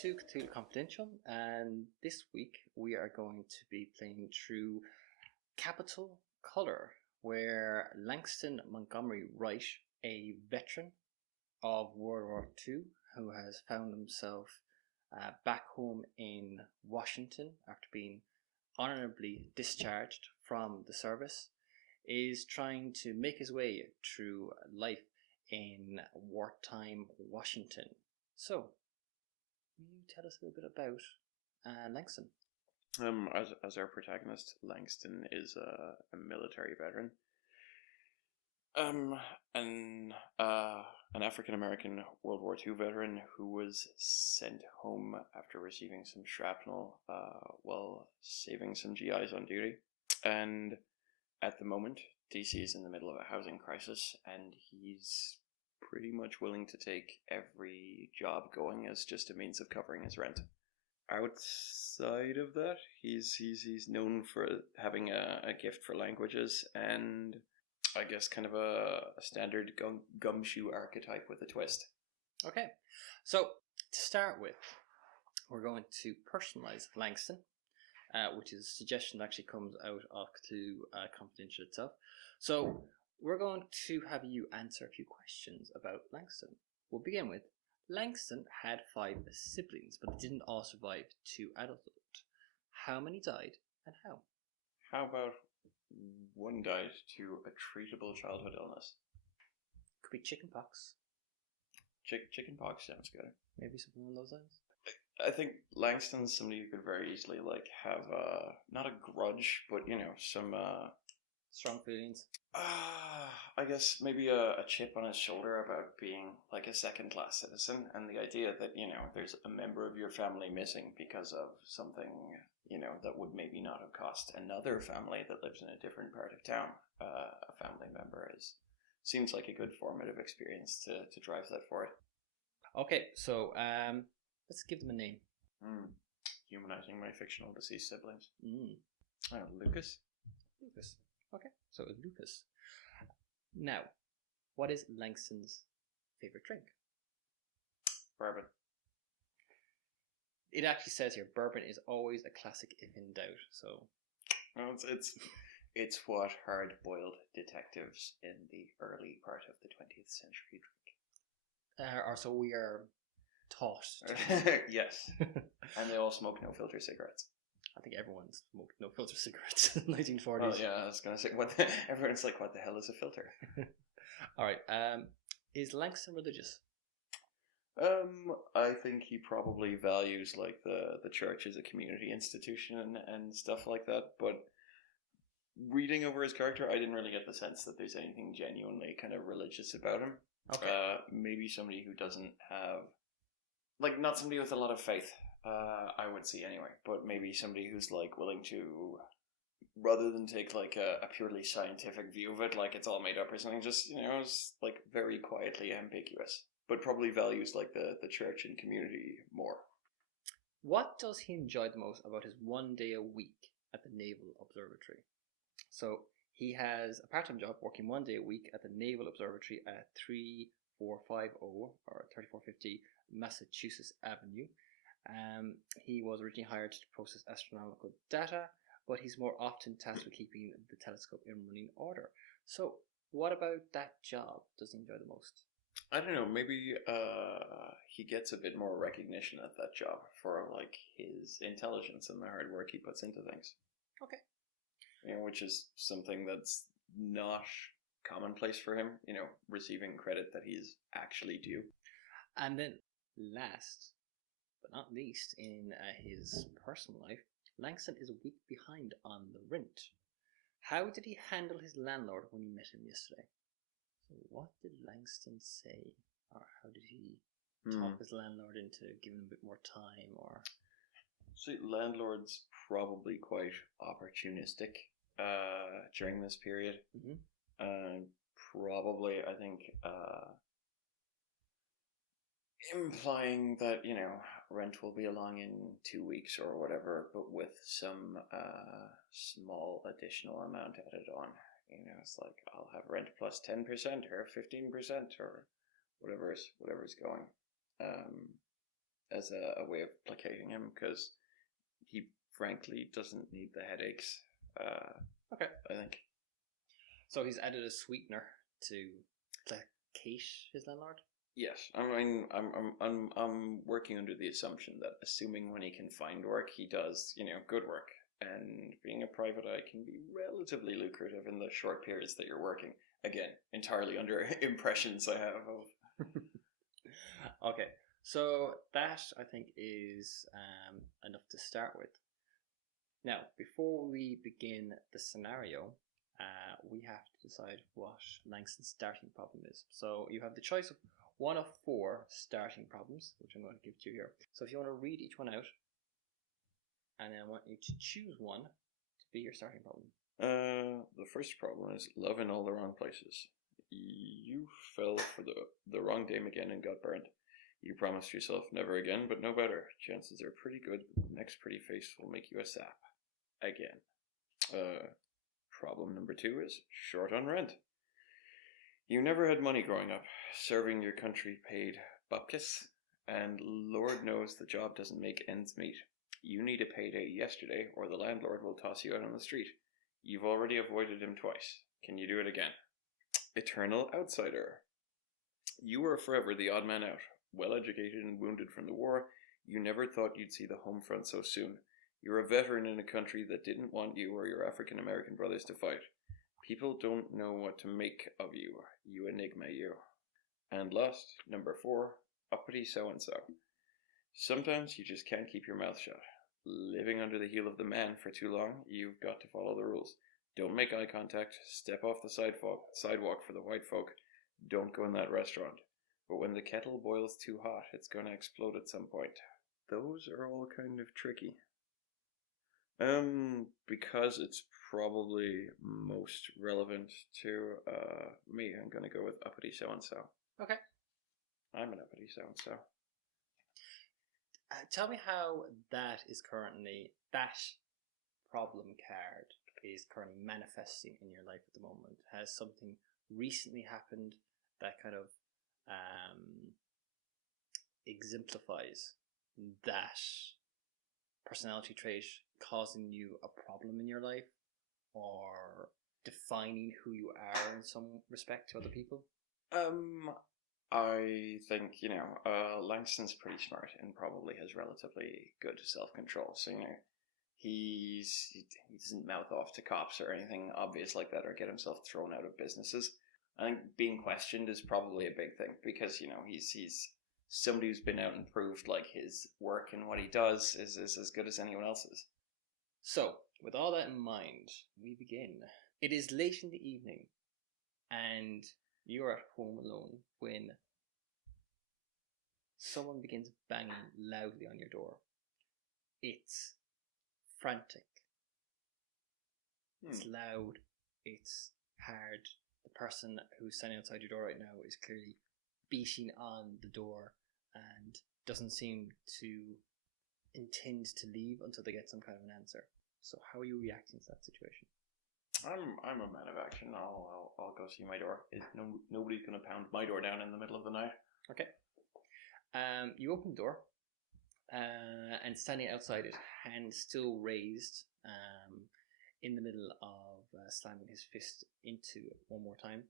to Cthulhu Confidential, and this week we are going to be playing through Capital Colour, where Langston Wright, a veteran of World War II who has found himself back home in Washington after being honourably discharged from the service, is trying to make his way through life in wartime Washington. So, will you tell us a little bit about Langston? As our protagonist, Langston is a military veteran. An African American World War II veteran who was sent home after receiving some shrapnel while saving some GIs on duty. And at the moment, DC is in the middle of a housing crisis, and he's pretty much willing to take every job going as just a means of covering his rent. Outside of that, he's known for having a gift for languages, and I guess kind of a standard gumshoe archetype with a twist. Okay, so to start with, we're going to personalize Langston, which is a suggestion that actually comes out of Cthulhu Confidential itself. So we're going to have you answer a few questions about Langston. We'll begin with, Langston had 5 siblings, but they didn't all survive to adulthood. How many died, and how? How about one died to a treatable childhood illness? Could be chickenpox. Chickenpox sounds good. Maybe something along those lines. I think Langston's somebody who could very easily have not a grudge, but some strong feelings. I guess maybe a chip on his shoulder about being like a second-class citizen, and the idea that there's a member of your family missing because of something that would maybe not have cost another family that lives in a different part of town a family member seems like a good formative experience to drive that forward. Okay, so let's give them a name. Humanizing my fictional deceased siblings. Lucas. Okay, so Lucas. Now, what is Langston's favorite drink? Bourbon. It actually says here, bourbon is always a classic if in doubt. So, well, it's what hard-boiled detectives in the early part of the 20th century drink. Or so we are taught. Yes, and they all smoke no-filter cigarettes. I think everyone smoked no-filter cigarettes in the 1940s. Oh yeah, I was going to say, everyone's like, what the hell is a filter? Alright, is Langston religious? I think he probably values like the church as a community institution and stuff like that, but reading over his character, I didn't really get the sense that there's anything genuinely kind of religious about him. Okay. Maybe somebody who doesn't have, like, not somebody with a lot of faith, I would see anyway, but maybe somebody who's like willing to, rather than take like a purely scientific view of it, like it's all made up or something, just, it's like very quietly ambiguous, but probably values like the church and community more. What does he enjoy the most about his 1 day a week at the Naval Observatory? So he has a part-time job working 1 day a week at the Naval Observatory at 3450 or 3450 Massachusetts Avenue. He was originally hired to process astronomical data, but he's more often tasked with keeping the telescope in running order. So, what about that job does he enjoy the most? I don't know, maybe he gets a bit more recognition at that job for like his intelligence and the hard work he puts into things. Okay. Which is something that's not commonplace for him, receiving credit that he's actually due. And then last but not least, in his personal life, Langston is a week behind on the rent. How did he handle his landlord when you met him yesterday? So what did Langston say? Or how did he talk his landlord into giving him a bit more time? Or see, landlord's probably quite opportunistic during this period. Probably, I think, implying that, rent will be along in 2 weeks or whatever, but with some small additional amount added on. It's like, I'll have rent plus 10% or 15% or whatever's going. as a way of placating him, because he frankly doesn't need the headaches. Okay. I think. So he's added a sweetener to placate his landlord? Yes, I mean, I'm working under the assumption that assuming when he can find work, he does, good work. And being a private eye can be relatively lucrative in the short periods that you're working. Again, entirely under impressions I have of. Okay, so that I think is enough to start with. Now, before we begin the scenario, we have to decide what Langston's starting problem is. So you have the choice of one of 4 starting problems, which I'm going to give to you here. So if you want to read each one out, and then I want you to choose one to be your starting problem. The first problem is love in all the wrong places. You fell for the wrong dame again and got burned. You promised yourself never again, but no better. Chances are pretty good the next pretty face will make you a sap. Again. Problem number 2 is short on rent. You never had money growing up. Serving your country paid bupkis, and Lord knows the job doesn't make ends meet. You need a payday yesterday, or the landlord will toss you out on the street. You've already avoided him twice. Can you do it again? Eternal outsider. You were forever the odd man out. Well educated and wounded from the war, you never thought you'd see the home front so soon. You're a veteran in a country that didn't want you or your African American brothers to fight. People don't know what to make of you. You enigma, you. And last, number 4, uppity so-and-so. Sometimes you just can't keep your mouth shut. Living under the heel of the man for too long, you've got to follow the rules. Don't make eye contact. Step off the sidewalk for the white folk. Don't go in that restaurant. But when the kettle boils too hot, it's going to explode at some point. Those are all kind of tricky. Because it's probably most relevant to me, I'm going to go with uppity so-and-so. Okay. I'm an uppity so-and-so. Tell me how that problem card is currently manifesting in your life at the moment. Has something recently happened that kind of exemplifies that personality trait causing you a problem in your life, or defining who you are in some respect to other people? I think, Langston's pretty smart and probably has relatively good self-control. So, he doesn't mouth off to cops or anything obvious like that, or get himself thrown out of businesses. I think being questioned is probably a big thing, because, he's somebody who's been out and proved like his work and what he does is as good as anyone else's. So, with all that in mind, we begin. It is late in the evening, and you are at home alone when someone begins banging loudly on your door. It's frantic. It's loud. It's hard. The person who's standing outside your door right now is clearly beating on the door and doesn't seem to intend to leave until they get some kind of an answer. So how are you reacting to that situation? I'm a man of action. I'll go see my door. Nobody's gonna pound my door down in the middle of the night. Okay. You open the door, and standing outside it, hand still raised, in the middle of slamming his fist into it one more time,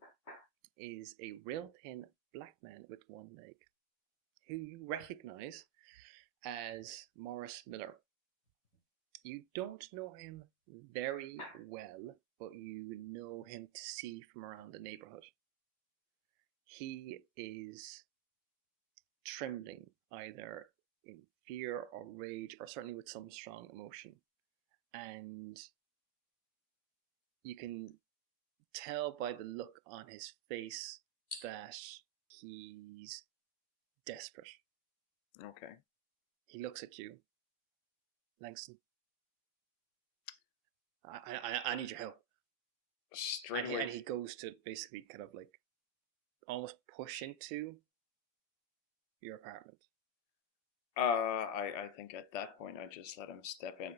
is a rail thin black man with one leg, who you recognize as Morris Miller. You don't know him very well, but you know him to see from around the neighborhood. He is trembling, either in fear or rage, or certainly with some strong emotion. And you can tell by the look on his face that he's desperate. Okay. He looks at you. Langston, I need your help. And he goes to basically kind of like almost push into your apartment. I think at that point I just let him step in.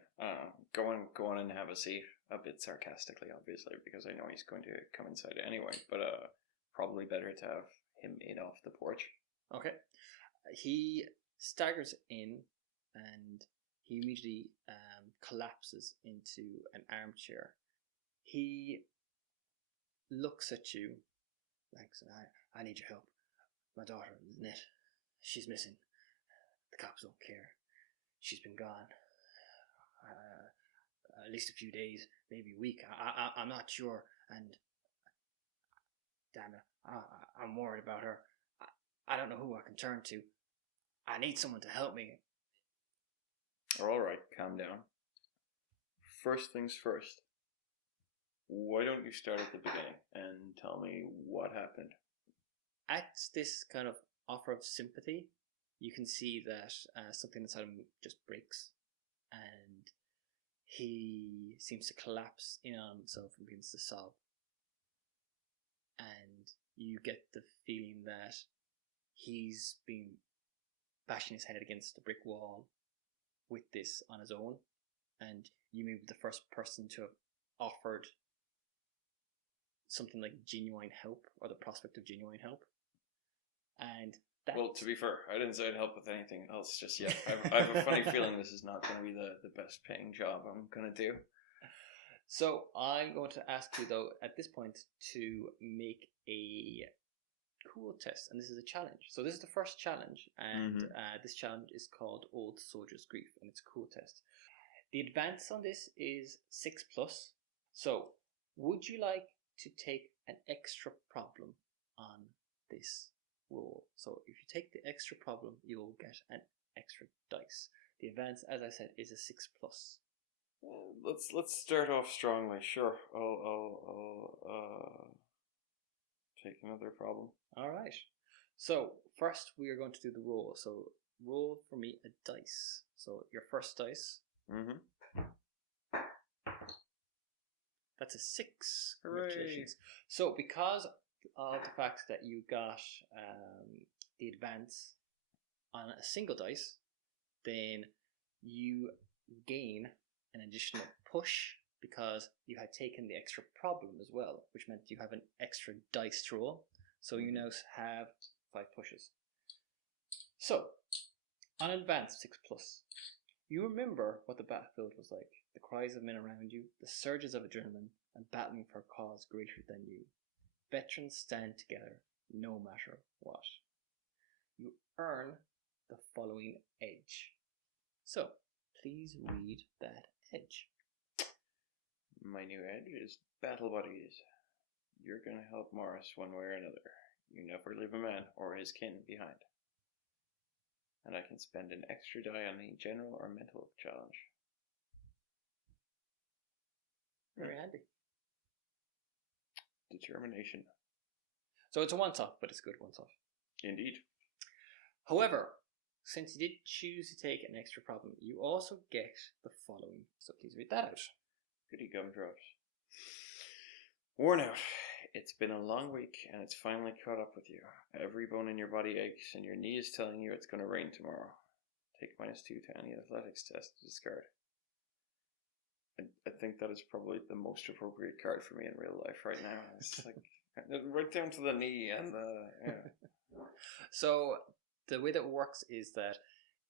Go on and have a seat. A bit sarcastically, obviously, because I know he's going to come inside anyway. But probably better to have him in off the porch. Okay. He staggers in, and he immediately collapses into an armchair. He looks at you, Langston. I need your help. My daughter, Annette, she's missing. The cops don't care. She's been gone. At least a few days, maybe a week. I'm not sure. And damn it, I'm worried about her. I don't know who I can turn to. I need someone to help me. All right, calm down. First things first. Why don't you start at the beginning and tell me what happened? At this kind of offer of sympathy, you can see that something inside him just breaks, and he seems to collapse in on himself and begins to sob. And you get the feeling that he's been bashing his head against the brick wall with this on his own, and you may be the first person to have offered something like genuine help, or the prospect of genuine help. And that... Well, to be fair, I didn't say I'd help with anything else just yet. I have a funny feeling this is not going to be the best paying job I'm going to do. So I'm going to ask you, though, at this point, to make a cool test, and this is a challenge. So this is the first challenge, and this challenge is called Old Soldier's Grief, and it's a cool test. The advance on this is 6+. So would you like to take an extra problem on this roll? So if you take the extra problem, you'll get an extra dice. The advance, as I said, is a 6+. Let's start off strongly. Sure, I'll take another problem. All right. So first, we are going to do the roll. So roll for me a dice. So your first dice. That's a 6. Congratulations. So because of the fact that you got the advance on a single dice, then you gain an additional push because you had taken the extra problem as well, which meant you have an extra dice to roll. So you now have 5 pushes. So, on advance 6+, you remember what the battlefield was like. The cries of men around you, the surges of adrenaline, and battling for a cause greater than you. Veterans stand together, no matter what. You earn the following edge. So, please read that edge. My new edge is battle buddies. You're going to help Morris one way or another. You never leave a man or his kin behind. And I can spend an extra die on any general or mental challenge. Very handy. Determination. So it's a once-off, but it's a good once-off. Indeed. However, since you did choose to take an extra problem, you also get the following. So please read that out. Goody gumdrops. Worn out. It's been a long week, and it's finally caught up with you. Every bone in your body aches, and your knee is telling you it's going to rain tomorrow. Take -2 to any athletics test to discard. I think that is probably the most appropriate card for me in real life right now. It's like right down to the knee and yeah. So the way that works is that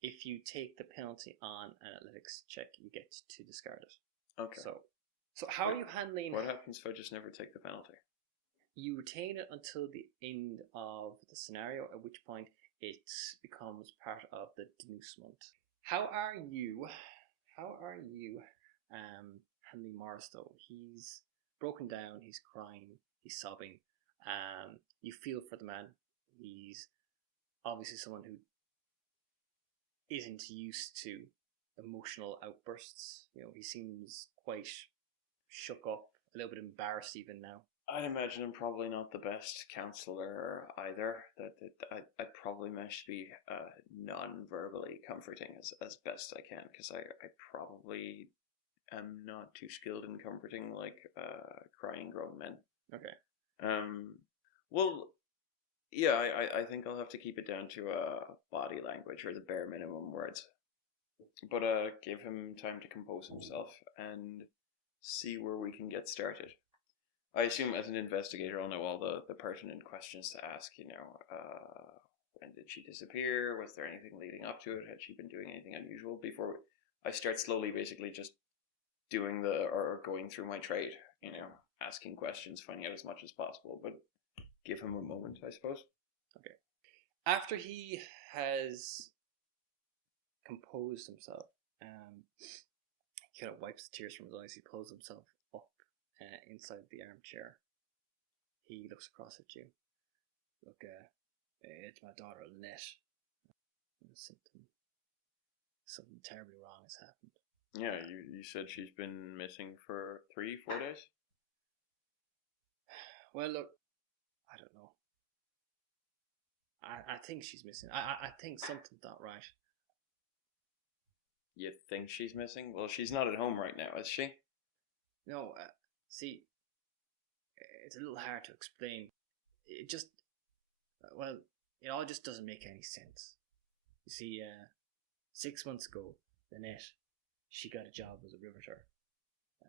if you take the penalty on an athletics check, you get to discard it. Okay. So how are you handling? What happens if I just never take the penalty? You retain it until the end of the scenario, at which point it becomes part of the denouement. How are you handling Morris though? He's broken down, he's crying, he's sobbing. You feel for the man. He's obviously someone who isn't used to emotional outbursts. You know, he seems quite shook up, a little bit embarrassed even now. I'd imagine I'm probably not the best counselor either. I'd probably manage to be non-verbally comforting as best I can, because I probably am not too skilled in comforting like crying grown men. Okay. Well, yeah, I think I'll have to keep it down to body language or the bare minimum words. But give him time to compose himself and see where we can get started. I assume as an investigator I'll know all the pertinent questions to ask, you know, When did she disappear? Was there anything leading up to it? Had she been doing anything unusual? Before I start slowly, basically just doing going through my trade, asking questions, finding out as much as possible, but give him a moment, I suppose. Okay. After he has composed himself, he kind of wipes the tears from his eyes. He pulls himself up inside the armchair. He looks across at you. Look, it's my daughter Lynette. Something terribly wrong has happened. Yeah, you said she's been missing for 3-4 days? Well, look, I don't know. I think she's missing. I think something's not right. You think she's missing? Well, she's not at home right now, is she? No, see, it's a little hard to explain. It all just doesn't make any sense. You see, 6 months ago, Lynette, she got a job as a riveter.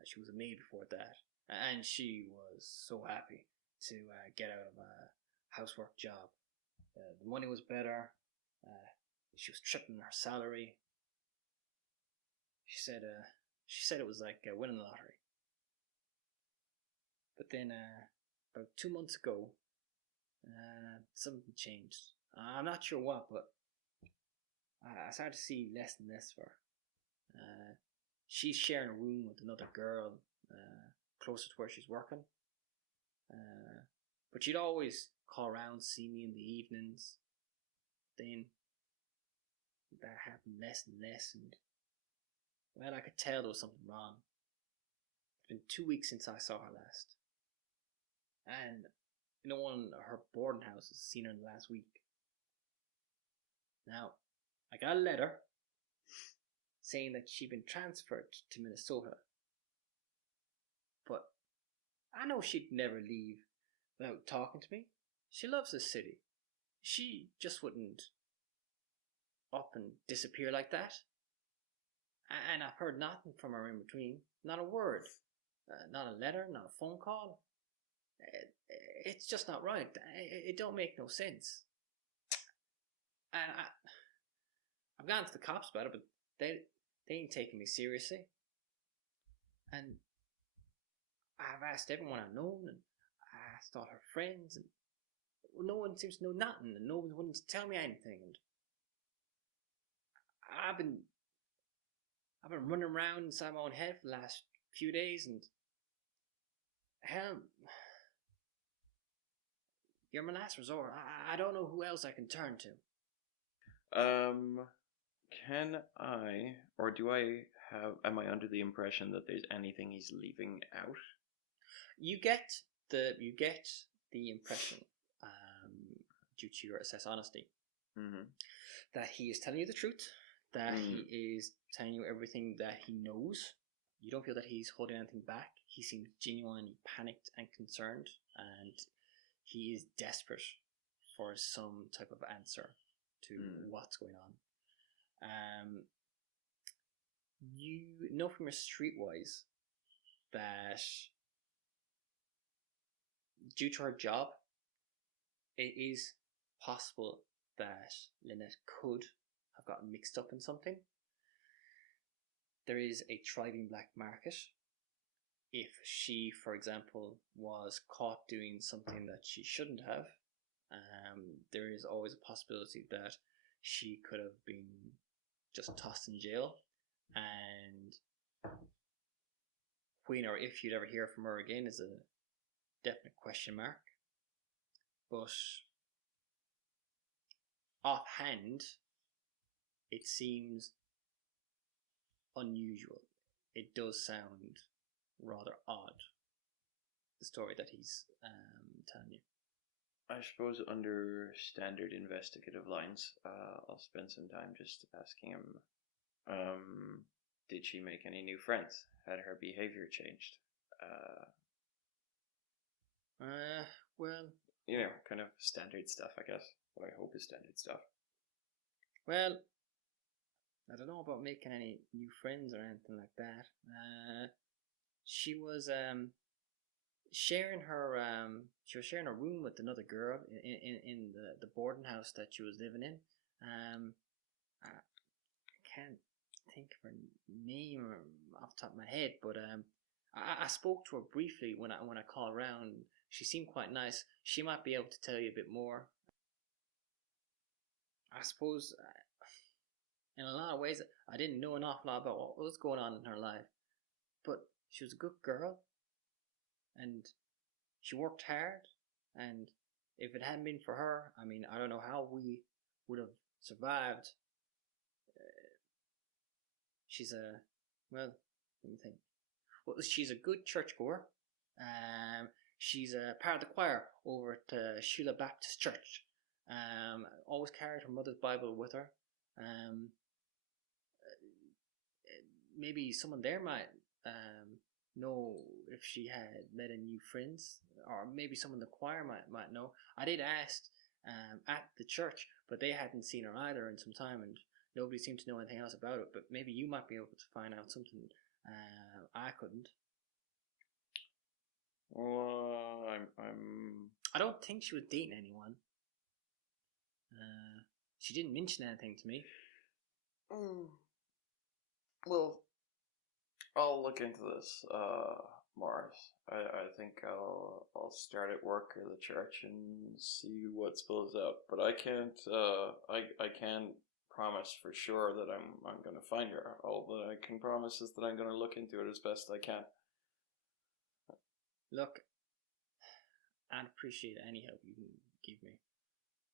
She was a maid before that, and she was so happy to get out of a housework job. The money was better. She was tripling her salary. She said it was like winning the lottery. But then, about 2 months ago, something changed. I'm not sure what, but I started to see less and less of her. She's sharing a room with another girl closer to where she's working. But she'd always call around, see me in the evenings. Then that happened less and less, and well, I could tell there was something wrong. It's been 2 weeks since I saw her last, and one of her boarding houses has seen her in the last week. Now, I got a letter saying that she'd been transferred to Minnesota, but I know she'd never leave without talking to me. She loves this city. She just wouldn't up and disappear like that. And I've heard nothing from her in between. Not a word. Not a letter, not a phone call. It's just not right. It don't make no sense. And I've gone to the cops about it, but they ain't taking me seriously. And I've asked everyone I've known, and I asked all her friends, and no one seems to know nothing, and no one wants to tell me anything. And I've been running around inside my own head for the last few days, and hell, you're my last resort. I don't know who else I can turn to. Can I, or am I under the impression that there's anything he's leaving out? You get the impression, due to your assessed honesty, that he is telling you the truth, that he is telling you everything that he knows. You don't feel that he's holding anything back. He seems genuinely panicked and concerned, and he is desperate for some type of answer to what's going on. You know from your streetwise that due to her job, it is possible that Lynette could have gotten mixed up in something. There is a thriving black market. If she, for example, was caught doing something that she shouldn't have, there is always a possibility that she could have been just tossed in jail, and when or if you'd ever hear from her again is a definite question mark. But offhand, it seems unusual. It does sound rather odd, the story that he's telling you. I suppose under standard investigative lines, I'll spend some time just asking him, did she make any new friends? Had her behavior changed? Well... kind of standard stuff, I guess. What I hope is standard stuff. Well, I don't know about making any new friends or anything like that. She was sharing her she was sharing a room with another girl in the boarding house that she was living in. I can't think of her name off the top of my head, but I spoke to her briefly when I called around. She seemed quite nice. She might be able to tell you a bit more. I suppose in a lot of ways I didn't know an awful lot about what was going on in her life, but she was a good girl, and she worked hard, and if it hadn't been for her, I mean, I don't know how we would have survived. She's a, well, let me think. Well, she's a good churchgoer. She's a part of the choir over at Sheila Baptist Church. Always carried her mother's Bible with her. Maybe someone there might know if she had met any new friends, or maybe someone in the choir might know. I did ask at the church, but they hadn't seen her either in some time, and nobody seemed to know anything else about it. But maybe you might be able to find out something I couldn't. Well, I don't think she was dating anyone. She didn't mention anything to me. Well, I'll look into this, Morris. I think I'll start at work or the church and see what spills out. But I can't promise for sure that I'm going to find her. All that I can promise is that I'm going to look into it as best I can. Look, I'd appreciate any help you can give me.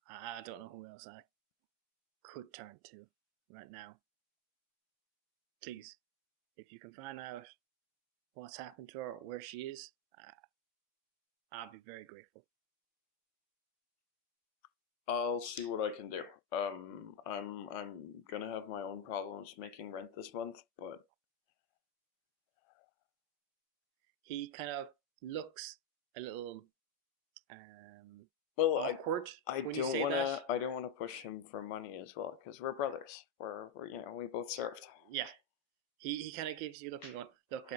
I don't know who else I could turn to right now. Please, if you can find out what's happened to her or where she is, I'll be very grateful. I'll see what I can do. I'm gonna have my own problems making rent this month, but he kind of looks a little well, awkward. I when don't you say want that. I don't want to push him for money as well, because we're brothers. We're we both served. Yeah, he kind of gives you a look and going, look,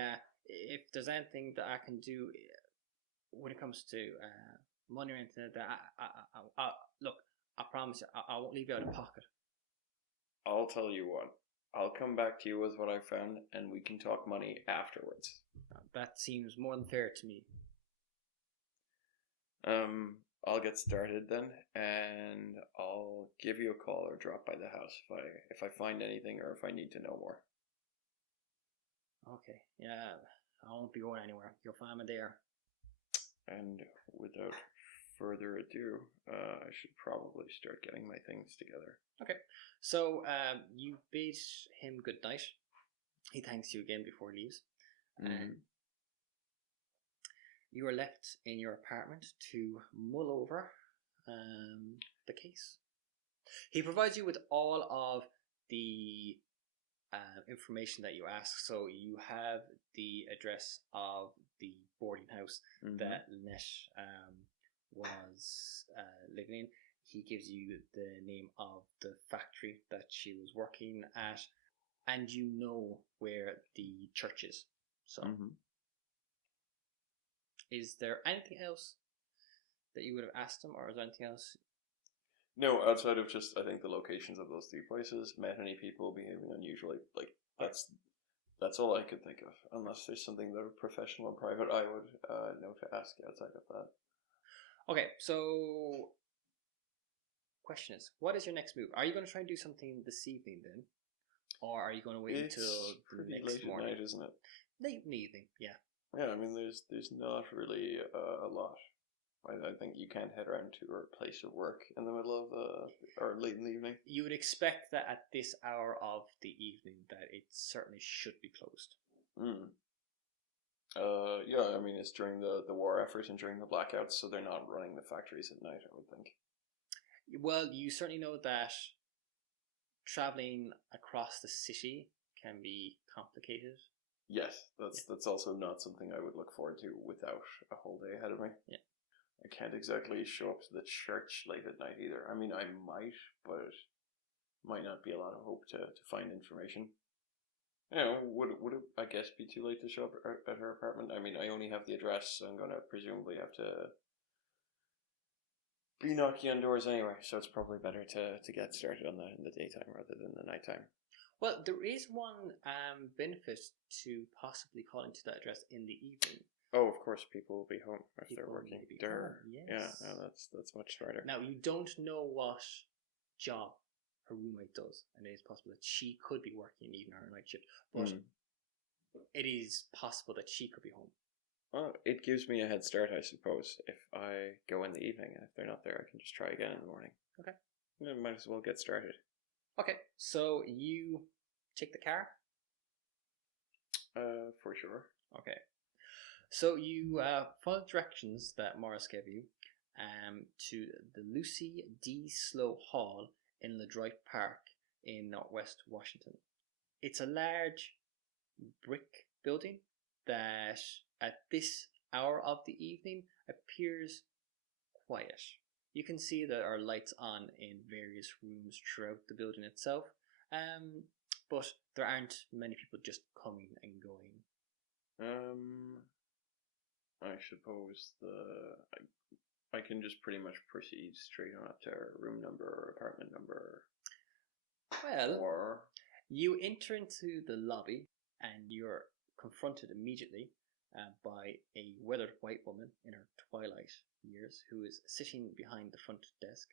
if there's anything that I can do when it comes to money or anything like that, look, I promise you, I won't leave you out of pocket. I'll tell you what. I'll come back to you with what I found, and we can talk money afterwards. That seems more than fair to me. I'll get started then, and I'll give you a call or drop by the house if I find anything or if I need to know more. Okay, yeah, I won't be going anywhere. You'll find me there. And without further ado, I should probably start getting my things together. Okay, so you bid him good night. He thanks you again before he leaves. And you are left in your apartment to mull over the case. He provides you with all of the information that you ask. So you have the address of the boarding house that Lynette was living in. He gives you the name of the factory that she was working at, and you know where the church is. So, is there anything else that you would have asked him, or is there anything else? No, outside of just, I think, the locations of those three places, met any people behaving unusually. Like, that's all I could think of. Unless there's something that a professional or private eye would know to ask outside of that. Okay, so question is, what is your next move? Are you going to try and do something this evening then? Or are you going to wait until the next morning? Late at night, isn't it? Late in the evening, yeah. Yeah, I mean, there's not really a lot. I think you can't head around to a place of work in the middle of or late in the evening. You would expect that at this hour of the evening that it certainly should be closed. Yeah, I mean, it's during the war effort and during the blackouts, so they're not running the factories at night, I would think. Well, you certainly know that traveling across the city can be complicated. Yes, that's also not something I would look forward to without a whole day ahead of me. Yeah. I can't exactly show up to the church late at night either. I mean, I might, but might not be a lot of hope to find information. Would it, I guess, be too late to show up at her apartment? I mean, I only have the address, so I'm gonna presumably have to be knocking on doors anyway. So it's probably better to get started in the daytime rather than the nighttime. Well, there is one benefit to possibly calling to that address in the evening. Oh, of course, people will be home if People they're working. may be home, yes. Yeah, no, that's much smarter. Now, you don't know what job her roommate does, and it is possible that she could be working even her night shift, but it is possible that she could be home. Well, it gives me a head start, I suppose. If I go in the evening, and if they're not there, I can just try again in the morning. Okay. I might as well get started. Okay, so you take the car? For sure. Okay. So you follow directions that Morris gave you to the Lucy D. Slow Hall in Ledroit Park in Northwest Washington. It's a large brick building that at this hour of the evening appears quiet. You can see there are lights on in various rooms throughout the building itself, but there aren't many people just coming and going. I suppose I can just pretty much proceed straight on up to her room number or apartment number. Well, or you enter into the lobby and you're confronted immediately by a weathered white woman in her twilight years who is sitting behind the front desk,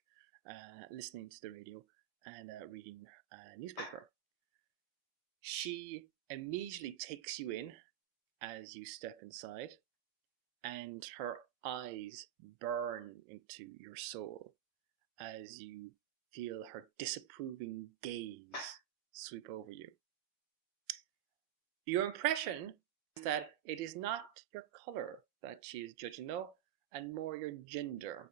listening to the radio and reading a newspaper. She immediately takes you in as you step inside, and her eyes burn into your soul as you feel her disapproving gaze sweep over you. Your impression is that it is not your colour that she is judging though, and more your gender,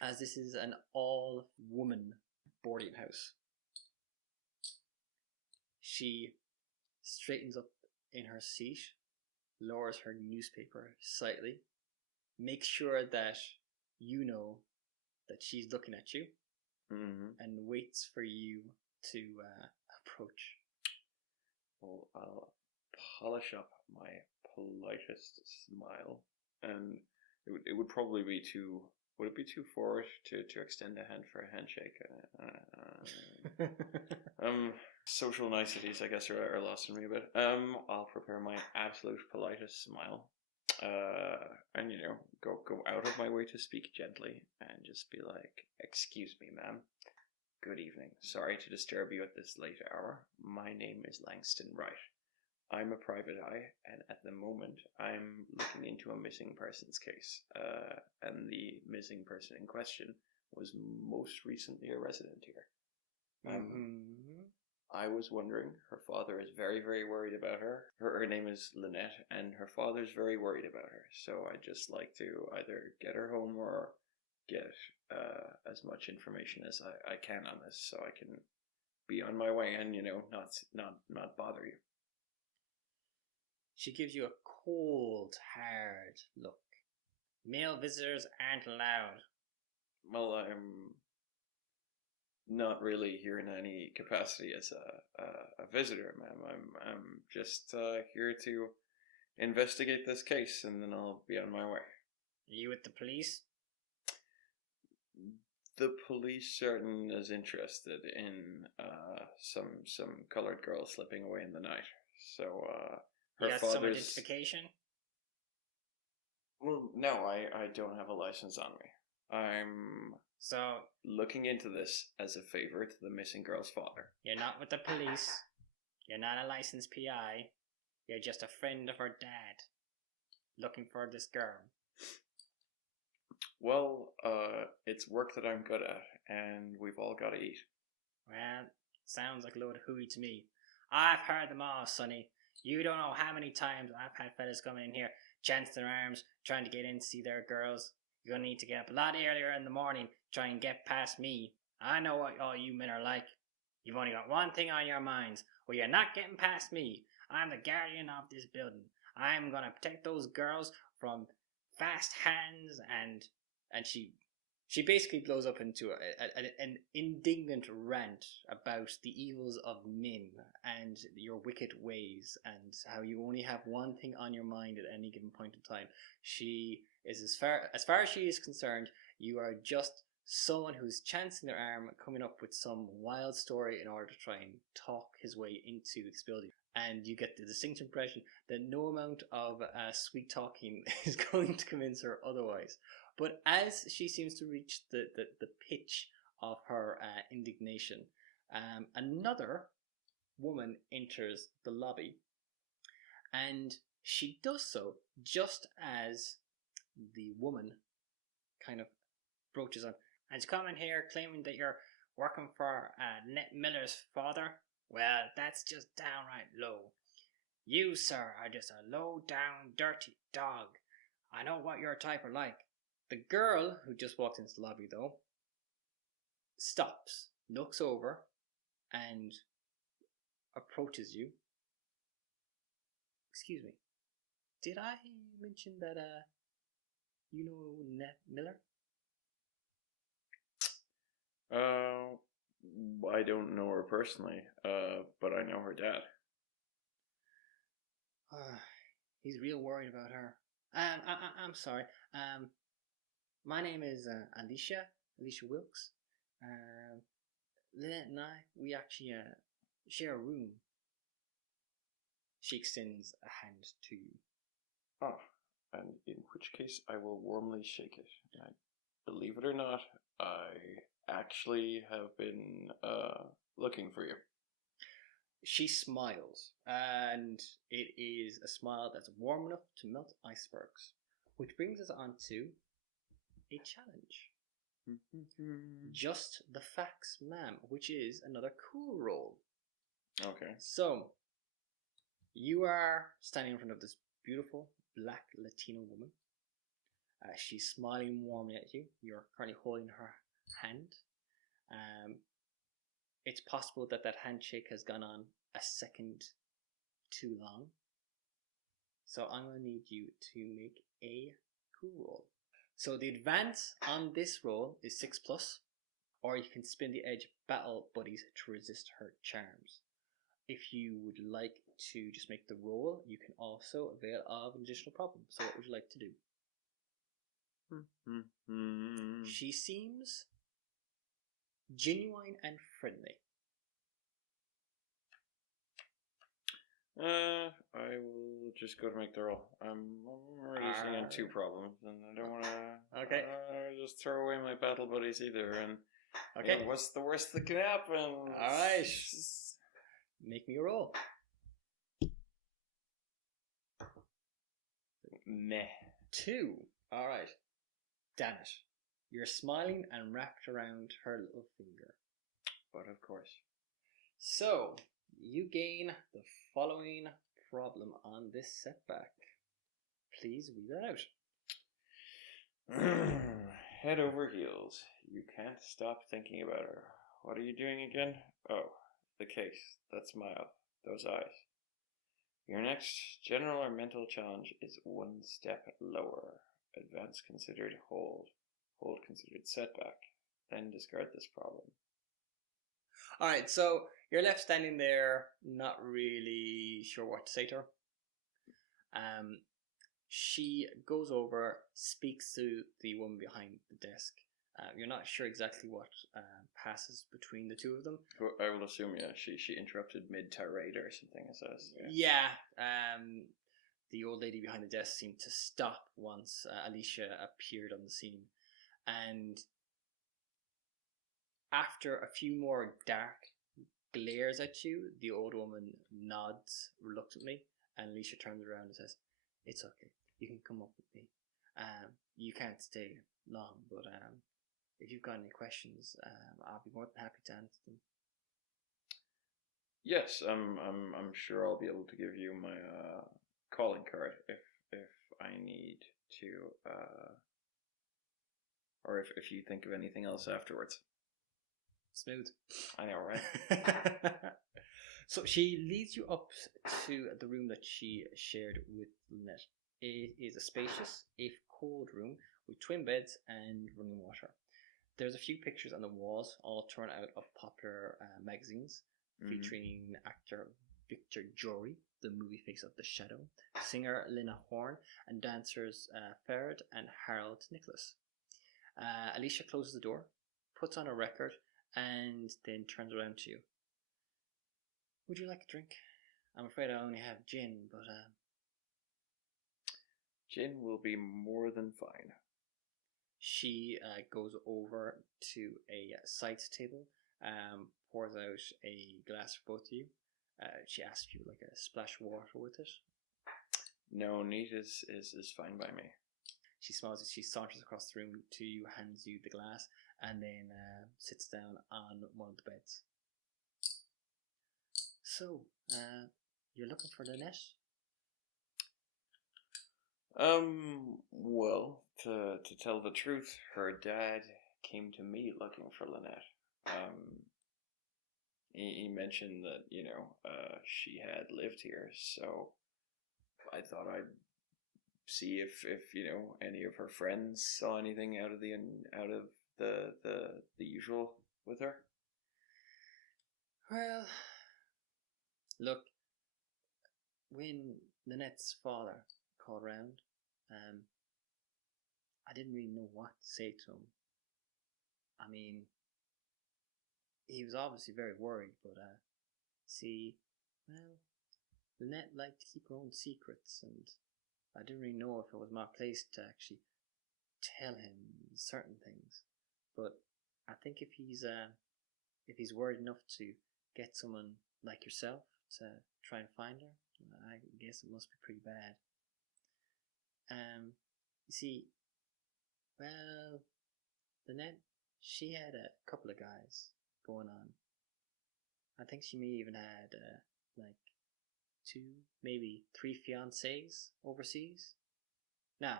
as this is an all-woman boarding house. She straightens up in her seat, lowers her newspaper slightly, makes sure that you know that she's looking at you, and waits for you to approach. Well, I'll polish up my politest smile, and it would probably be too. Would it be too forward to extend a hand for a handshake? Social niceties, I guess, are lost on me a bit. I'll prepare my absolute politest smile, and go out of my way to speak gently and just be like, "Excuse me, ma'am. Good evening. Sorry to disturb you at this late hour. My name is Langston Wright. I'm a private eye, and at the moment, I'm looking into a missing persons case. And the missing person in question was most recently a resident here. I was wondering, her father is very, very worried about her. Her name is Lynette, and her father's very worried about her. So I'd just like to either get her home or get as much information as I can on this, so I can be on my way and not bother you." She gives you a cold, hard look. "Male visitors aren't allowed." Well, I'm not really here in any capacity as a visitor, ma'am. I'm just here to investigate this case, and then I'll be on my way. "Are you with the police?" The police certain is interested in some colored girl slipping away in the night. So her you got father's some identification? Well, no, I don't have a license on me. I'm looking into this as a favor to the missing girl's father. You're not with the police. You're not a licensed PI. You're just a friend of her dad, looking for this girl. Well, it's work that I'm good at, and we've all got to eat. Well, sounds like a load of hooey to me. I've heard them all, Sonny. You don't know how many times I've had fellas coming in here, chancing their arms, trying to get in to see their girls. You're going to need to get up a lot earlier in the morning to try and get past me. I know what all you men are like. You've only got one thing on your minds. Well, you're not getting past me. I'm the guardian of this building. I'm going to protect those girls from fast hands and she She basically blows up into an indignant rant about the evils of men and your wicked ways and how you only have one thing on your mind at any given point in time. She is as far as she is concerned, you are just someone who's chancing their arm, coming up with some wild story in order to try and talk his way into this building. And you get the distinct impression that no amount of sweet talking is going to convince her otherwise. But as she seems to reach the pitch of her indignation, another woman enters the lobby, and she does so just as the woman kind of broaches on. And come in here claiming that you're working for Ned Miller's father? Well, that's just downright low. You, sir, are just a low-down, dirty dog. I know what your type are like. The girl who just walked into the lobby, though, stops, looks over, and approaches you. Excuse me. Did I mention that you know Ned Miller? I don't know her personally, but I know her dad. He's real worried about her. I'm sorry. My name is Alicia Wilkes. Lynette and I, we actually share a room. She extends a hand to you. Oh, and in which case I will warmly shake it. And believe it or not, I actually have been looking for you. She smiles, and it is a smile that's warm enough to melt icebergs. Which brings us on to a challenge. Just the facts, ma'am, which is another cool roll. Okay. So, you are standing in front of this beautiful black Latino woman. She's smiling warmly at you. You're currently holding her hand. It's possible that handshake has gone on a second too long. So I'm going to need you to make a cool roll. So the advance on this roll is 6+, or you can spin the edge battle buddies to resist her charms. If you would like to just make the roll, you can also avail of an additional problem. So what would you like to do? She seems genuine and friendly. I will just go to make the roll. I'm already seeing 2 problems, and I don't want to. Okay. Just throw away my battle buddies either. And okay, yeah, what's the worst that can happen? All right, make me a roll. Meh. 2. All right. Damn it. You're smiling and wrapped around her little finger. But of course. So, you gain the following problem on this setback. Please read that out. Head over heels. You can't stop thinking about her. What are you doing again? Oh, the case. That smile. Those eyes. Your next general or mental challenge is 1 step lower. Advance considered hold. Hold considered setback. Then discard this problem. Alright, so you're left standing there, not really sure what to say to her. She goes over, speaks to the woman behind the desk. You're not sure exactly what passes between the two of them. I will assume, yeah, she interrupted mid-tirade or something, it says. Yeah. The old lady behind the desk seemed to stop once Alicia appeared on the scene. And after a few more dark glares at you, the old woman nods reluctantly, and Alicia turns around and says, "It's okay. You can come up with me. You can't stay long, but if you've got any questions, I'll be more than happy to answer them." Yes, I'm sure I'll be able to give you my calling card if I need to, or if you think of anything else afterwards. Smooth. I know, right? So she leads you up to the room that she shared with Lynette. It is a spacious, if cold room with twin beds and running water. There's a few pictures on the walls, all torn out of popular magazines, featuring actor Victor Jory, the movie face of The Shadow, singer Lena Horne, and dancers Farrad and Harold Nicholas. Alicia closes the door, puts on a record, and then turns around to you. Would you like a drink? I'm afraid I only have gin, but Gin will be more than fine. She goes over to a side table, pours out a glass for both of you. She asks you like a splash of water with it. No, neat is fine by me. She smiles as she saunters across the room to you, hands you the glass, and then sits down on one of the beds. So, you're looking for Lynette? Well, to tell the truth, her dad came to me looking for Lynette. He mentioned that, she had lived here, so I thought I'd see if any of her friends saw anything out of the usual with her. Well, look, when Lynette's father called round, I didn't really know what to say to him. I mean, he was obviously very worried, but Lynette liked to keep her own secrets, and I didn't really know if it was my place to actually tell him certain things. But I think if he's worried enough to get someone like yourself to try and find her, I guess it must be pretty bad. You see, well, Lynette, she had a couple of guys going on. I think she may even had like 2, maybe 3 fiancés overseas. Now,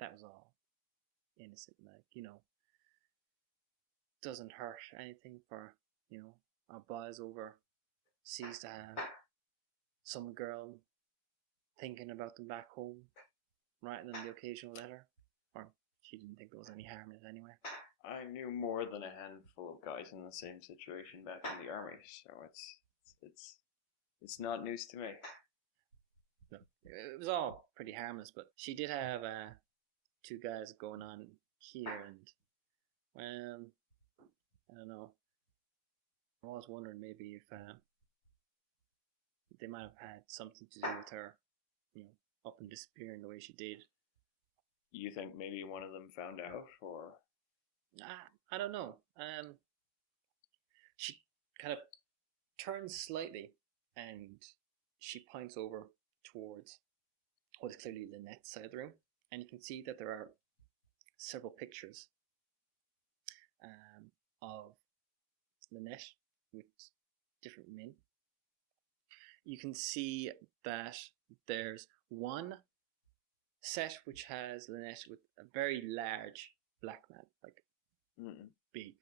that was all innocent, doesn't hurt anything for, our boys overseas to have some girl thinking about them back home, writing them the occasional letter. Or she didn't think there was any harm in it anyway. I knew more than a handful of guys in the same situation back in the army, so it's not news to me. No, it was all pretty harmless, but she did have 2 guys going on here, and well, I don't know. I was wondering maybe if they might have had something to do with her, up and disappearing the way she did. You think maybe one of them found out, or? I don't know. She kind of turns slightly, and she points over towards what is clearly Lynette's side of the room, and you can see that there are several pictures of Lynette with different men. You can see that there's one set which has Lynette with a very large black man, like big,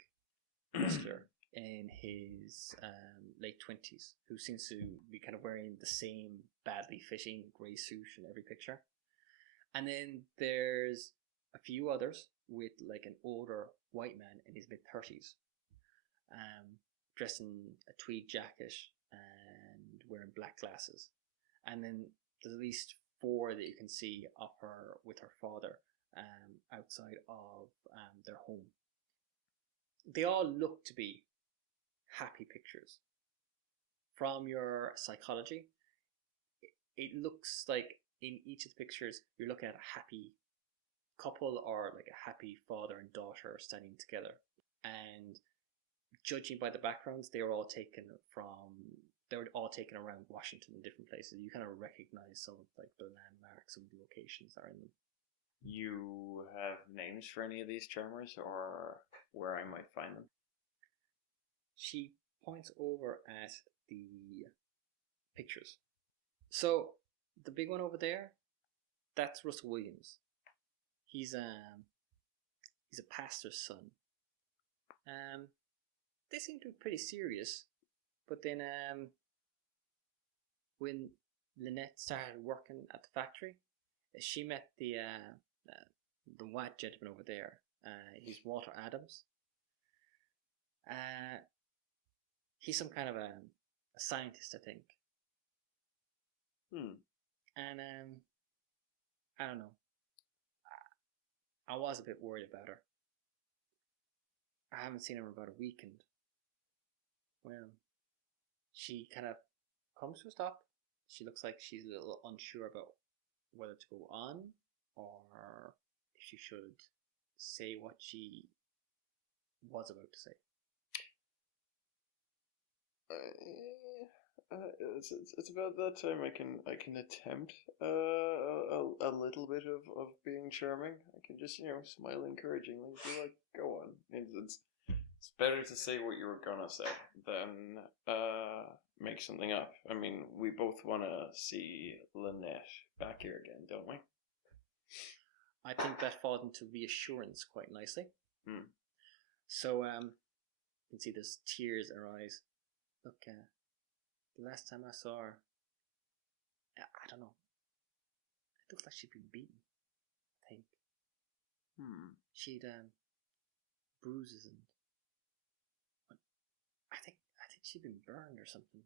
muscular, in his late 20s, who seems to be kind of wearing the same badly fitting grey suit in every picture. And then there's a few others with like an older white man in his mid-30s, dressed in a tweed jacket and wearing black glasses. And then there's at least 4 that you can see of her with her father outside of their home. They all look to be happy pictures. From your psychology, it looks like in each of the pictures you're looking at a happy couple or like a happy father and daughter standing together. And judging by the backgrounds, they were all taken around Washington in different places. You kind of recognize some of like the landmarks, some of the locations that are in them. You have names for any of these charmers, or where I might find them? She points over at the pictures. So the big one over there, that's Russell Williams. He's a pastor's son. They seem to be pretty serious, but then when Lynette started working at the factory, she met the white gentleman over there, He's Walter Adams. He's some kind of a scientist, I think. And I don't know. I was a bit worried about her. I haven't seen her in about a week, and well, she kind of comes to a stop. She looks like she's a little unsure about whether to go on or if she should say what she was about to say. It's about that time I can attempt a little bit of being charming. I can just smile encouragingly, be like, go on. It's better to say what you were gonna say than make something up. I mean, we both want to see Lynette back here again, don't we? I think that falls into reassurance quite nicely. So you can see there's tears in her eyes. Look, the last time I saw her, I don't know. It looks like she'd been beaten. I think. She'd bruises and. I think she'd been burned or something.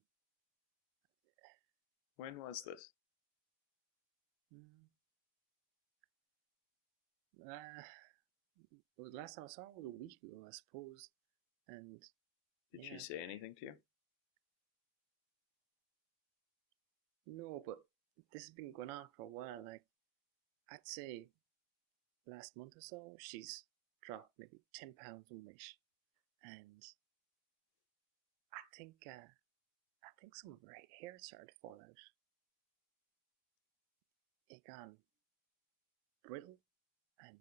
When was this? It was the last time I saw her was a week ago, I suppose. And did she say anything to you? No, but this has been going on for a while. Like, I'd say last month or so, she's dropped maybe 10 pounds in weight, and I think some of her hair started to fall out. It gone brittle, and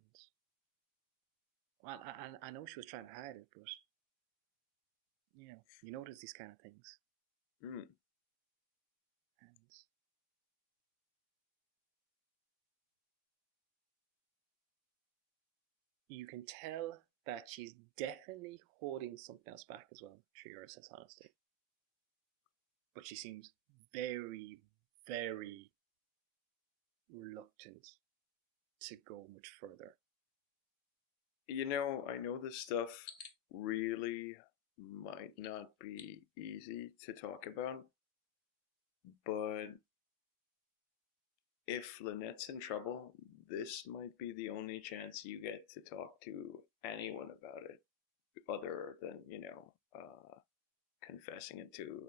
well, I know she was trying to hide it, but you notice these kind of things. And you can tell that she's definitely holding something else back as well, through your assess honesty. But she seems very, very reluctant to go much further. I know this stuff really might not be easy to talk about, but if Lynette's in trouble, this might be the only chance you get to talk to anyone about it, other than, confessing it to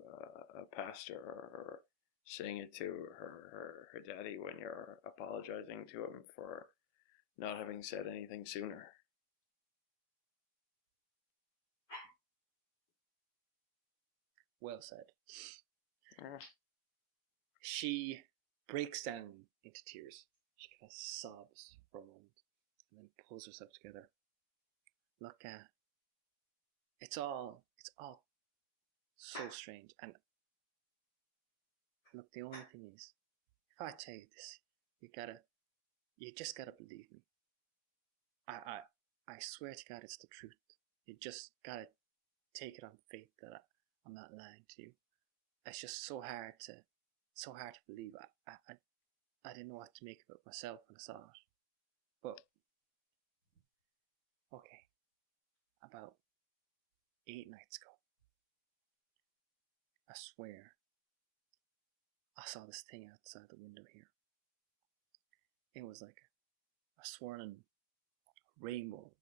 a pastor or saying it to her daddy when you're apologizing to him for not having said anything sooner. Well said. She breaks down into tears. She kind of sobs for a moment and then pulls herself together. Look, it's all so strange. And look, the only thing is, if I tell you this, you just gotta believe me. I swear to God, it's the truth. You just gotta take it on faith that I'm not lying to you. It's just so hard to believe. I didn't know what to make of it myself when I saw it. But okay, about 8 nights ago, I swear, I saw this thing outside the window here. It was like a swirling rainbow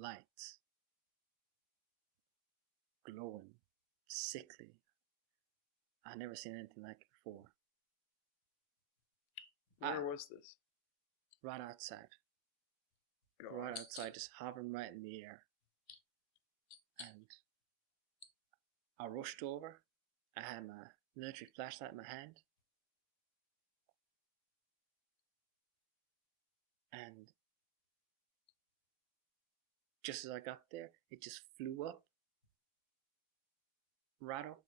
lights, glowing, sickly. I'd never seen anything like it before. Where was this? Right outside. God. Right outside, just hovering right in the air. And I rushed over. I had my military flashlight in my hand. And just as I got there, it just flew up. Right up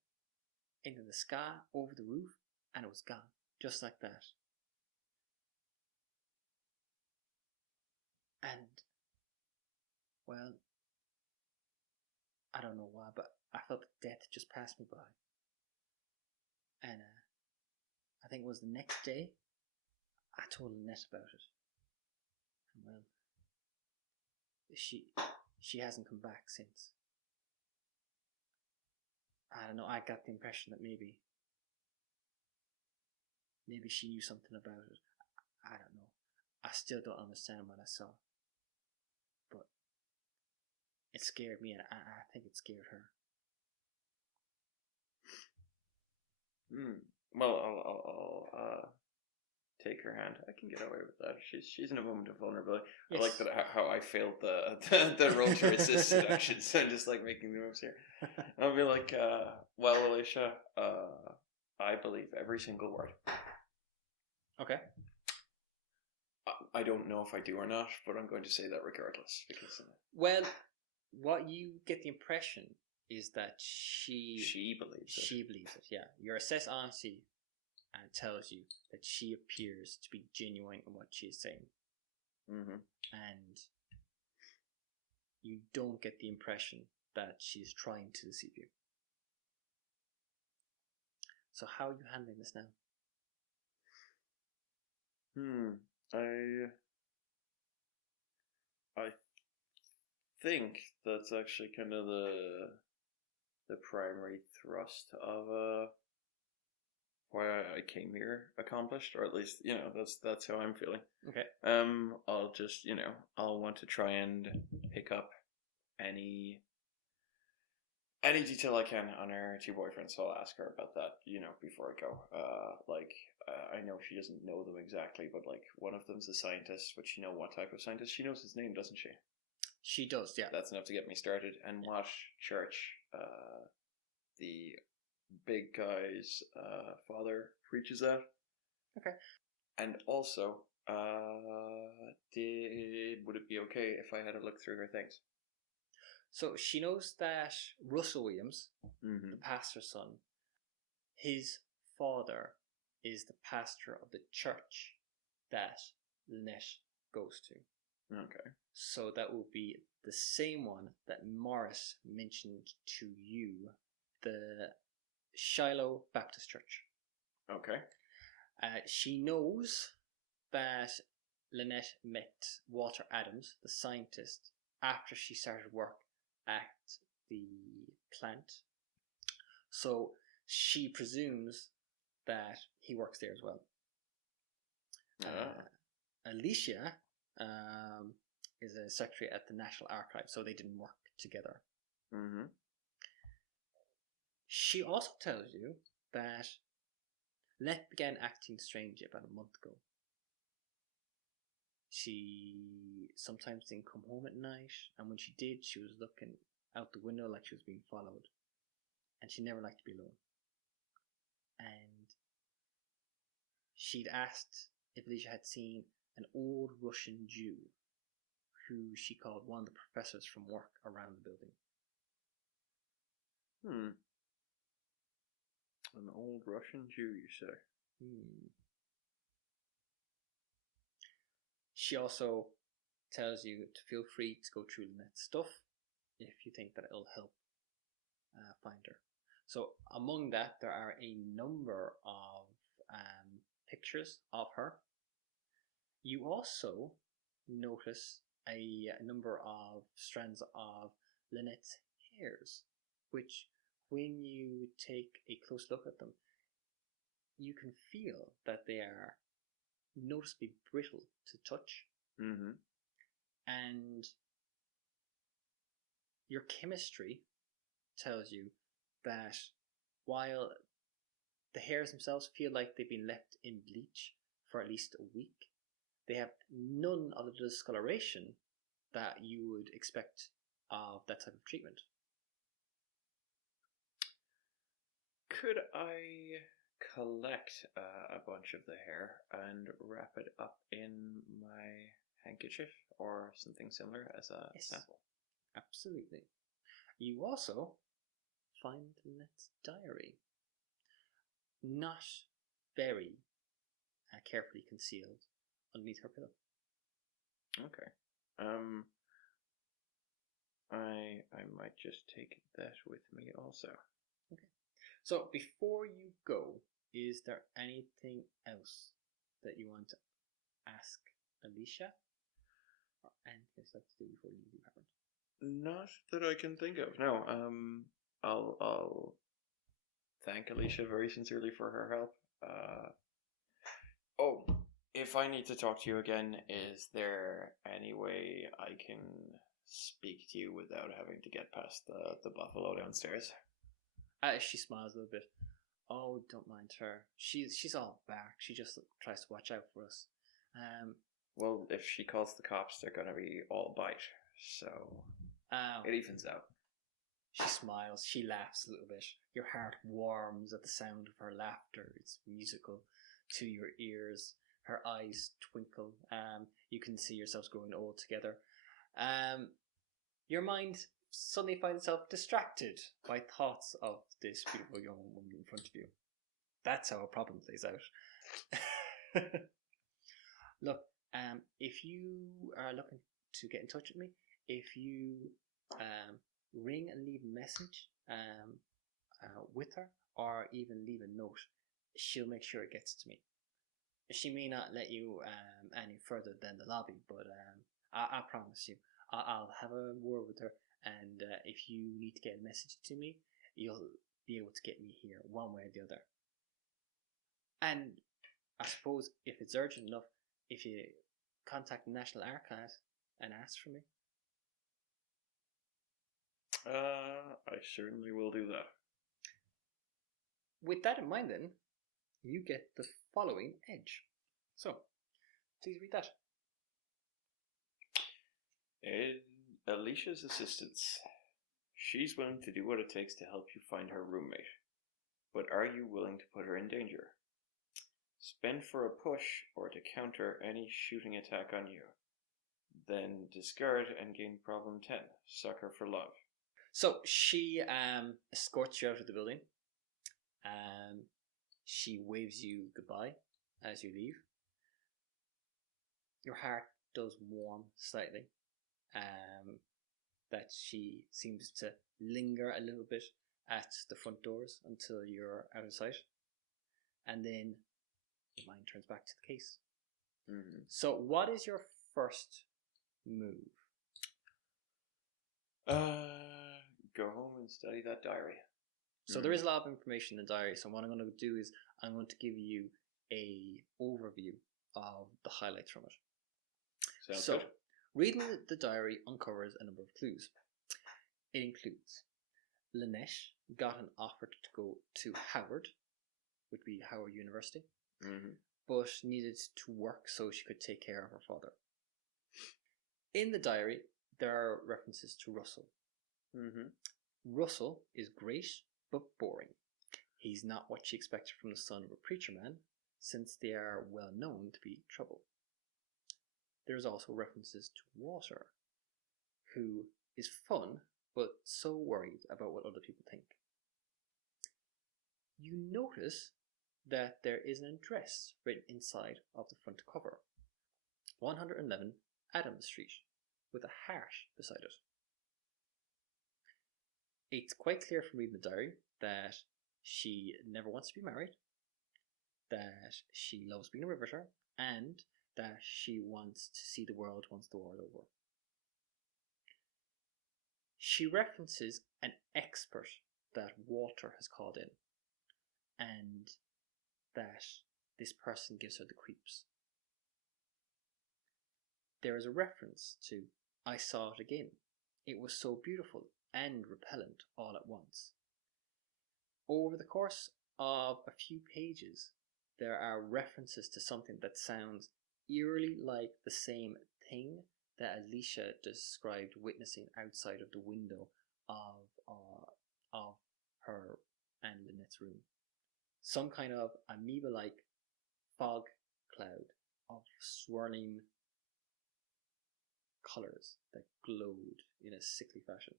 into the sky, over the roof, and it was gone. Just like that. And, well, I don't know why, but I felt death just passed me by. And I think it was the next day, I told Lynette about it. And well, she hasn't come back since. I don't know. I got the impression that maybe she knew something about it. I don't know. I still don't understand what I saw, but it scared me, and I think it scared her. Well, I'll take her hand. I can get away with that. She's in a moment of vulnerability. Yes. I like that how I failed the roll to resist seduction. So I'm just like making the moves here. I'll be like, well, Alicia, I believe every single word. Okay. I don't know if I do or not, but I'm going to say that regardless because. Well, what you get the impression is that she believes it. She believes it. Yeah, your assess honesty and tells you that she appears to be genuine in what she is saying, and you don't get the impression that she's trying to deceive you. So how are you handling this now? I think that's actually kind of the primary thrust of why I came here accomplished, or at least that's how I'm feeling. Okay. I'll just I'll want to try and pick up any detail I can on her two boyfriends, so I'll ask her about that before I go. I know she doesn't know them exactly, but like one of them's a scientist, but what type of scientist? She knows his name, doesn't she? She does, yeah. That's enough to get me started. And what church the big guy's father preaches at. Okay. And also, would it be okay if I had a look through her things? So she knows that Russell Williams, the pastor's son, his father is the pastor of the church that Lynette goes to. Okay. So that will be the same one that Morris mentioned to you, the Shiloh Baptist Church. Okay. She knows that Lynette met Walter Adams, the scientist, after she started work at the plant. So she presumes that he works there as well. Alicia is a secretary at the National Archives, so they didn't work together. She also tells you that Lynette began acting strangely about a month ago. She sometimes didn't come home at night, and when she did, she was looking out the window like she was being followed. And she never liked to be alone. And she'd asked if Alicia had seen an old Russian Jew who she called one of the professors from work around the building. An old Russian Jew, you say? She also tells you to feel free to go through Lynette's stuff if you think that it'll help find her. So among that, there are a number of pictures of her. You also notice a number of strands of Lynette's hairs, which when you take a close look at them, you can feel that they are noticeably brittle to touch. And your chemistry tells you that while the hairs themselves feel like they've been left in bleach for at least a week, they have none of the discoloration that you would expect of that type of treatment. Could I collect a bunch of the hair and wrap it up in my handkerchief or something similar as a sample? Absolutely. You also find Lynette's diary, not very carefully concealed underneath her pillow. Okay. I might just take that with me also. Okay. So before you go, is there anything else that you want to ask Alicia? Or anything else you'd like to do before you leave the apartment? Not that I can think of. No. I'll thank Alicia very sincerely for her help. Oh, if I need to talk to you again, is there any way I can speak to you without having to get past the buffalo downstairs? She smiles a little bit. Oh, don't mind her. She's all back. She just tries to watch out for us. Well, if she calls the cops, they're gonna be all bite. So it evens out. She smiles. She laughs a little bit. Your heart warms at the sound of her laughter. It's musical to your ears. Her eyes twinkle. You can see yourselves growing old together. Your mind suddenly finds itself distracted by thoughts of this beautiful young woman in front of you. That's how a problem plays out. Look, if you are looking to get in touch with me, if you ring and leave a message with her, or even leave a note, she'll make sure it gets to me. She may not let you any further than the lobby, but I promise you, I'll have a word with her, and if you need to get a message to me, you'll be able to get me here one way or the other. And I suppose if it's urgent enough, if you contact the National Archives and ask for me. I certainly will do that. With that in mind, then, you get the following edge. So, please read that. In Alicia's assistance. She's willing to do what it takes to help you find her roommate. But are you willing to put her in danger? Spend for a push or to counter any shooting attack on you. Then discard and gain problem 10. Sucker for love. So she escorts you out of the building. She waves you goodbye as you leave. Your heart does warm slightly. That she seems to linger a little bit at the front doors until you're out of sight. And then your mind turns back to the case. Mm-hmm. So what is your first move? Go home and study that diary. So there is a lot of information in the diary. So what I'm going to do is I'm going to give you a overview of the highlights from it. Sounds good. Reading the diary uncovers a number of clues. It includes Lynette got an offer to go to Howard, which would be Howard University, but needed to work so she could take care of her father. In the diary, there are references to Russell. Russell is great, but boring. He's not what she expected from the son of a preacher man, since they are well known to be trouble. There's also references to Walter, who is fun, but so worried about what other people think. You notice that there is an address written inside of the front cover. 111 Adams Street, with a heart beside it. It's quite clear from reading the diary that she never wants to be married, that she loves being a riveter, and that she wants to see the world once the war is over. She references an expert that Walter has called in, and that this person gives her the creeps. There is a reference to I saw it again. It was so beautiful and repellent all at once. Over the course of a few pages, there are references to something that sounds eerily like the same thing that Alicia described witnessing outside of the window of her and Lynette's room. Some kind of amoeba-like fog cloud of swirling colours that glowed in a sickly fashion.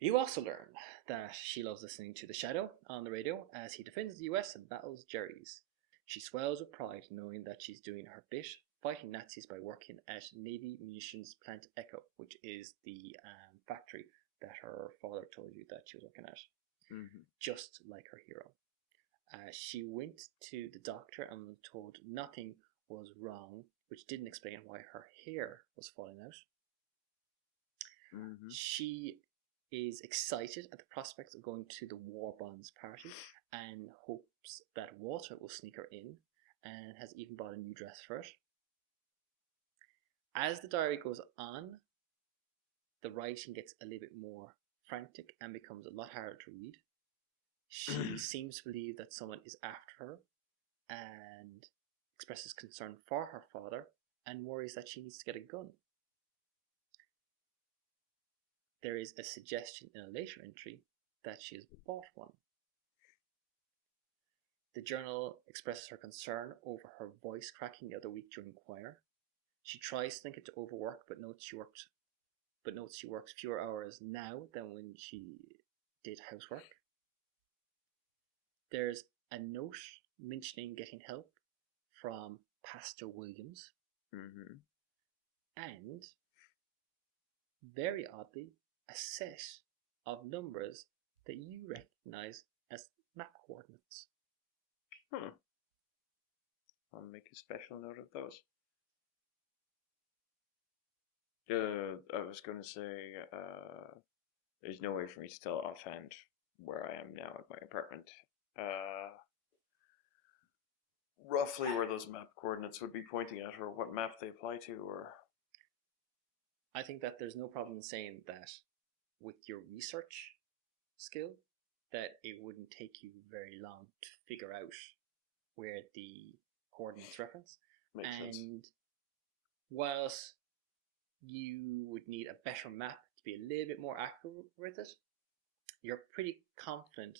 You also learn that she loves listening to The Shadow on the radio as he defends the US and battles Jerry's. She swells with pride knowing that she's doing her bit fighting Nazis by working at Navy Munitions Plant Echo, which is the factory that her father told you that she was working at. Just like her hero. She went to the doctor and was told nothing was wrong, which didn't explain why her hair was falling out. Mm-hmm. She is excited at the prospect of going to the War Bonds party and hopes that Walter will sneak her in, and has even bought a new dress for it. As the diary goes on, the writing gets a little bit more frantic and becomes a lot harder to read. She seems to believe that someone is after her and expresses concern for her father and worries that she needs to get a gun. There is a suggestion in a later entry that she has bought one. The journal expresses her concern over her voice cracking the other week during choir. She tries to link it to overwork, but notes she works fewer hours now than when she did housework. There's a note mentioning getting help from Pastor Williams. Mm-hmm. And, very oddly, a set of numbers that you recognize as map coordinates. I'll make a special note of those. I was going to say, there's no way for me to tell offhand where I am now at my apartment. Roughly where those map coordinates would be pointing at, or what map they apply to, or... I think that there's no problem in saying that with your research skill, that it wouldn't take you very long to figure out where the coordinates reference. Makes sense. And whilst you would need a better map to be a little bit more accurate with it, you're pretty confident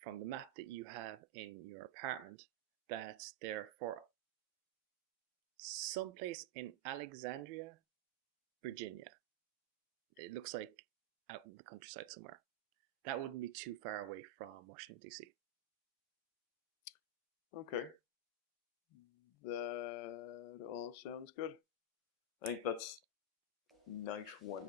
from the map that you have in your apartment that they're for someplace in Alexandria, Virginia. It looks like out in the countryside somewhere. That wouldn't be too far away from Washington D.C. Okay. That all sounds good. I think that's night one.